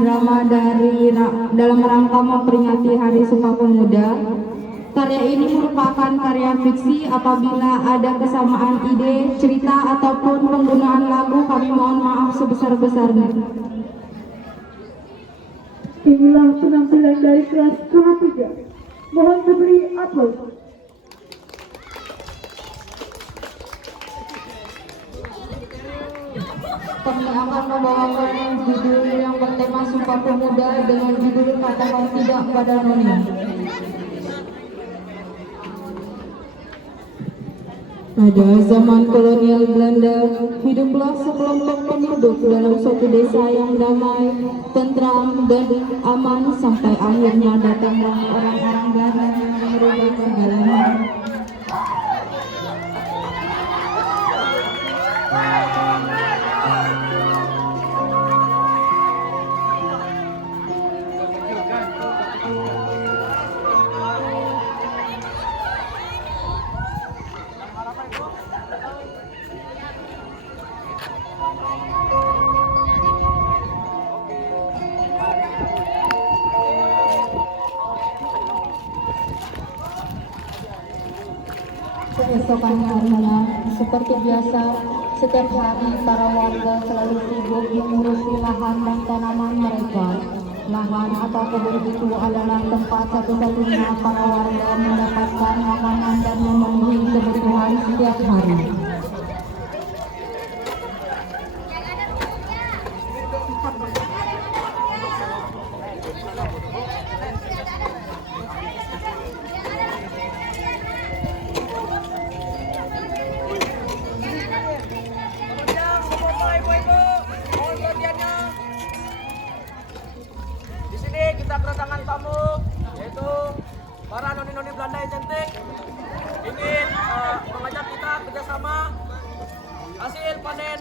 drama dalam rangka memperingati Hari Sumpah Pemuda. Karya ini merupakan karya fiksi. Apabila ada kesamaan ide, cerita, ataupun penggunaan lagu, kami mohon maaf sebesar-besarnya. Inilah penampilan dari kelas 3. Mohon diberi aplaus. Kami akan membawakan judul yang bertema Sumpah Pemuda dengan judul Katakan Tidak Pada Noni. Pada zaman kolonial Belanda, hiduplah sekelompok penduduk dalam suatu desa yang damai, tentram, dan aman sampai akhirnya datanglah orang-orang Belanda yang merubah segalanya. Keesokan harinya, seperti biasa, setiap hari para warga selalu sibuk mengurusi lahan dan tanaman mereka. Lahan atau kebun itu adalah tempat satu-satunya para warga mendapatkan makanan dan memenuhi kebutuhan setiap hari. Kita kedatangan tamu, yaitu para noni-noni Belanda yang cantik, ingin mengajak kita kerjasama. Hasil panen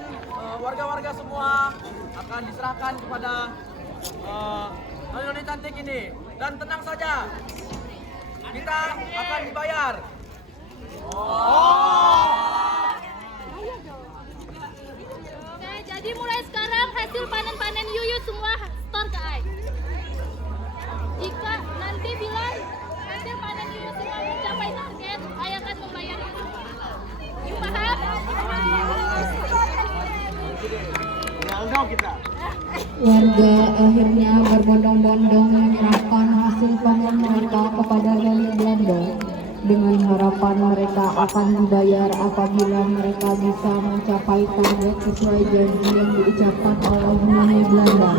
warga-warga semua akan diserahkan kepada noni-noni cantik ini. Dan tenang saja, kita akan dibayar. Oke, jadi mulai sekarang hasil panen-panen Yuyut semua store ke Ai. Jika nanti bilang hasil panen Yuyut semua mencapai target, Ai akan membayar Yuyut. Paham? Warga akhirnya berbondong-bondong menyerahkan hasil panen mereka kepada noni Belanda dengan harapan mereka akan dibayar apabila mereka bisa mencapai target sesuai janji yang diucapkan oleh noni Belanda.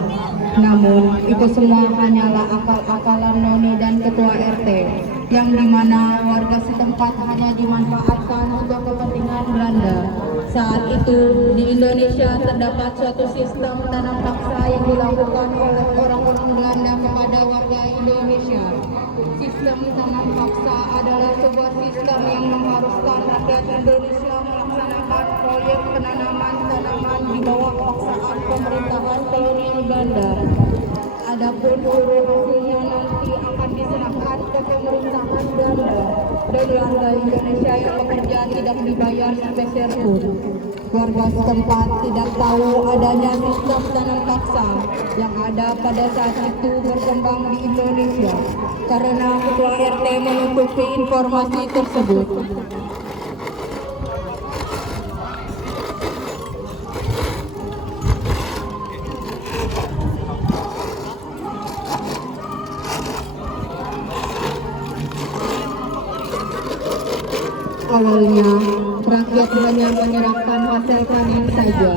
Namun itu semua hanyalah akal-akalan noni dan ketua RT, yang dimana warga setempat hanya dimanfaatkan untuk kepentingan Belanda. Saat itu di Indonesia terdapat suatu sistem tanam paksa yang dilakukan oleh orang-orang Belanda kepada warga Indonesia. Sistem tanam paksa adalah sebuah sistem yang mengharuskan rakyat Indonesia melaksanakan proyek penanaman tanaman di bawah paksaan pemerintahan kolonial Belanda. Adapun seluruh hasilnya nanti akan diserahkan ke pemerintahan Belanda, dan warga Indonesia yang bekerja tidak dibayar sepeser pun. Warga setempat tidak tahu adanya sistem tanam paksa yang ada pada saat itu berkembang di Indonesia, karena ketua RT menutupi informasi tersebut. Awalnya, rakyat hanya menyerahkan hasil panen saja.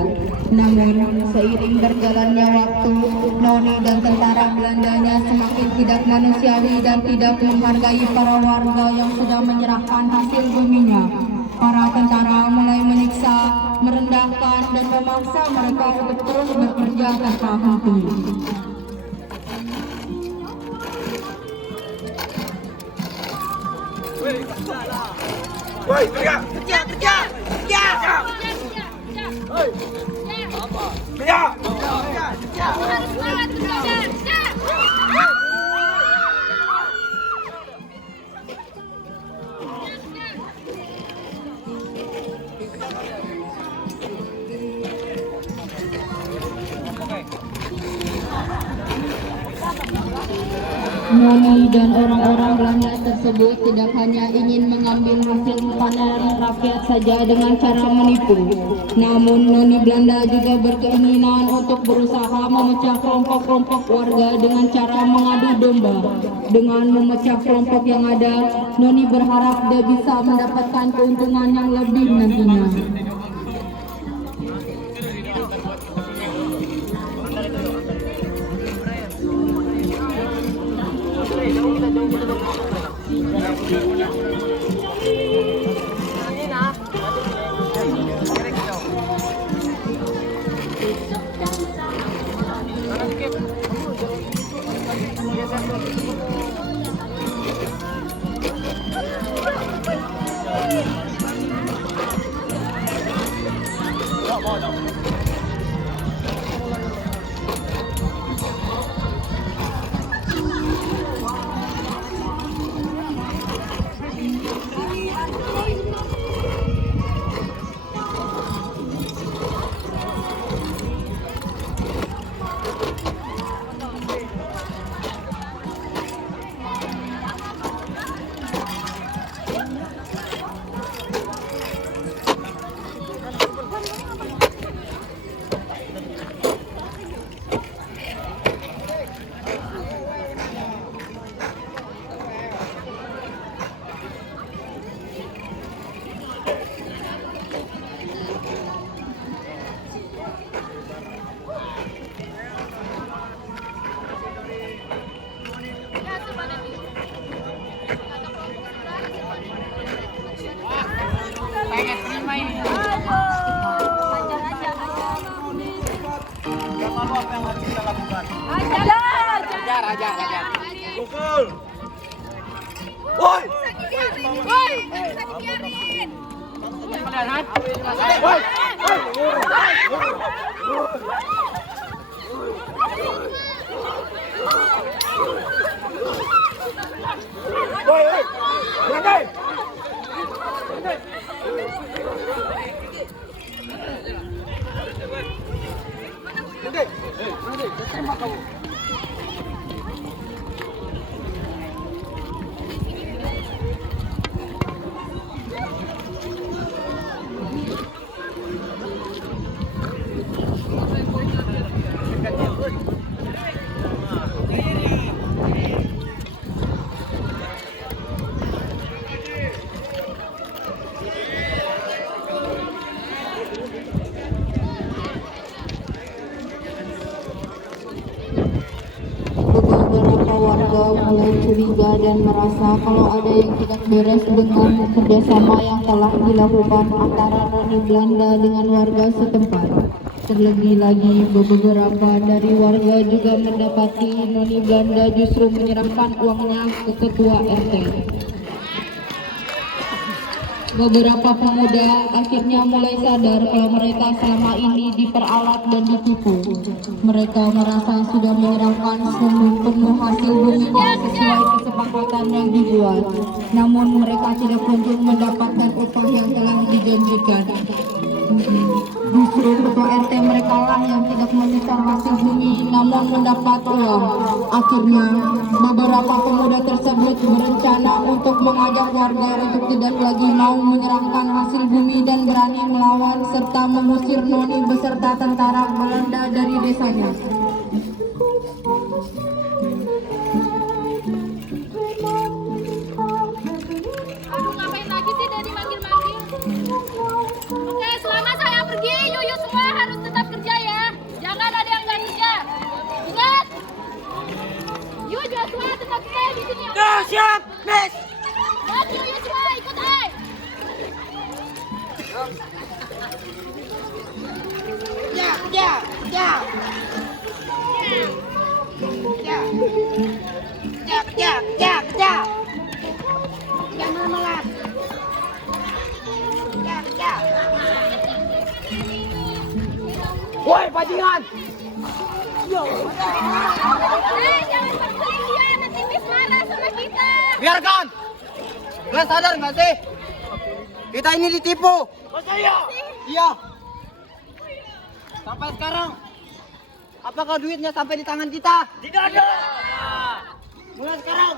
Namun, seiring berjalannya waktu, noni dan tentara Belandanya semakin tidak manusiawi dan tidak menghargai para warga yang sudah menyerahkan hasil buminya. Para tentara mulai menyiksa, merendahkan, dan memaksa mereka untuk terus bekerja tanpa henti. Woi, kerja! Kerja, kerja, kerja, kerja, kerja, Hei, kerja. kerja! Kamu harus semangat bekerja. Kerja. Noni dan orang-orang Belanda tersebut tidak hanya ingin mengambil hasil panen rakyat saja dengan cara menipu, namun Noni Belanda juga berkeinginan untuk berusaha memecah kelompok-kelompok warga dengan cara mengadu domba. Dengan memecah kelompok yang ada, Noni berharap dia bisa mendapatkan keuntungan yang lebih nantinya. Pukul. Woi. Woi, bisa dibiarin. Beberapa warga mulai curiga dan merasa kalau ada yang tidak beres dengan kerjasama yang telah dilakukan antara Noni Belanda dengan warga setempat. Terlebih lagi, beberapa dari warga juga mendapati Noni Belanda justru menyerahkan uangnya ke ketua RT. Beberapa pemuda akhirnya mulai sadar kalau mereka selama ini diperalat dan ditipu. Mereka merasa sudah menyerahkan penuh hasil buminya sesuai kesepakatan yang dibuat. Namun mereka tidak kunjung mendapatkan upah yang telah dijanjikan. Justru ketua RT mereka lah yang tidak menyita hasil bumi namun mendapat uang. Akhirnya beberapa pemuda tersebut berencana untuk mengajak warga untuk tidak lagi mau menyerahkan hasil bumi dan berani melawan serta mengusir Noni beserta tentara Belanda dari desanya. Aduh, ngapain lagi sih Dani manggil-manggil? Oke, selama saya pergi, Yuyu semua harus tetap kerja ya. Jangan ada yang nggak kerja. Ingat? Yuyu semua tetap stay di sini. Ya, siap, Miss. Dan Yuyu semua ikut ay. Jangan melas. Woi, bajingan. Jangan pergi dia, nanti Miss marah sama kita. Biarkan. Kalian sadar nggak sih? Kita ini ditipu. Masa iya? Iya. Sampai sekarang, apakah duitnya sampai di tangan kita? Tidak ada. Mulai sekarang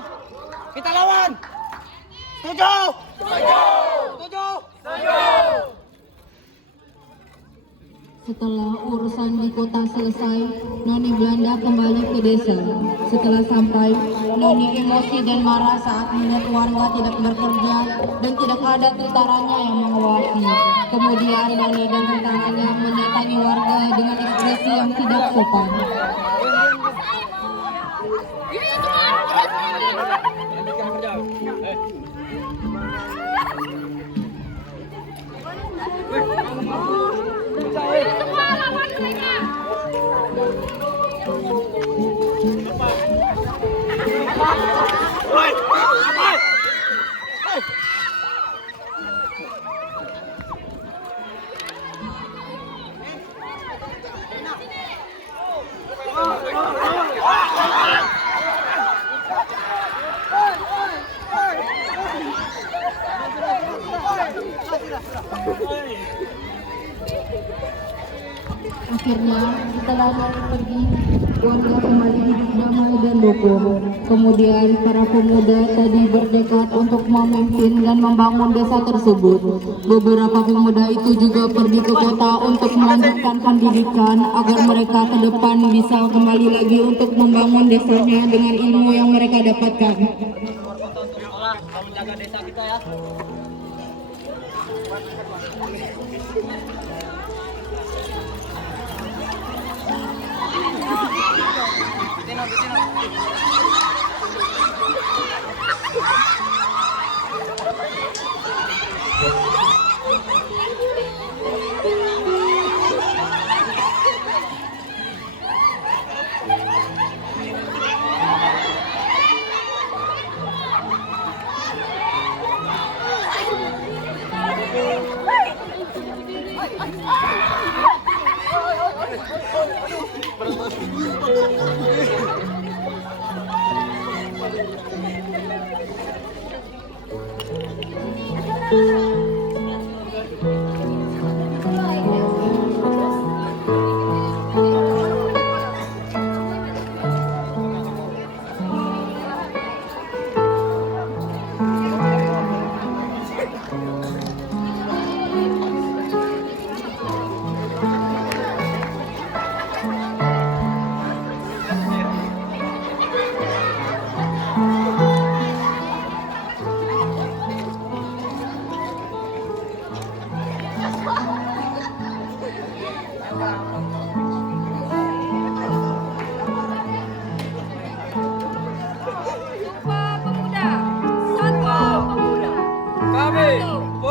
kita lawan. Setuju? Setuju? Setelah urusan di kota selesai, Noni Belanda kembali ke desa. Setelah sampai, Noni emosi dan marah saat melihat warga tidak bekerja dan tidak ada tentaranya yang mengawasi. Kemudian Noni dan tentaranya mendatangi warga dengan ekspresi yang tidak sopan. Semua lawan mereka. Akhirnya, setelah Noni pergi, warga kembali hidup damai dan rukun. Kemudian, para pemuda tadi bertekad untuk memimpin dan membangun desa tersebut. Beberapa pemuda itu juga pergi ke kota untuk melanjutkan pendidikan agar mereka ke depan bisa kembali lagi untuk membangun desanya dengan ilmu yang mereka dapatkan. Menjaga desa kita ya.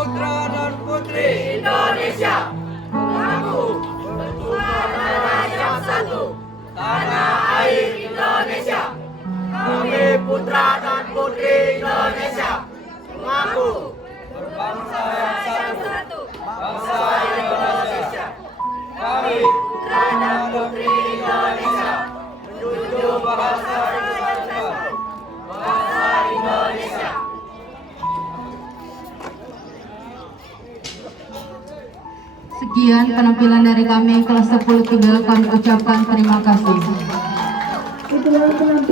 Putra dan putri Indonesia mengaku bersuara yang satu, tanah air Indonesia. Kami putra dan putri Indonesia mengaku berbangsa yang satu, bangsa Indonesia. Kami putra dan putri Indonesia menjunjung bahasa Indonesia, bangsa Indonesia. Sekian penampilan dari kami kelas 10 Kibel, kami ucapkan terima kasih. Itulah penampilan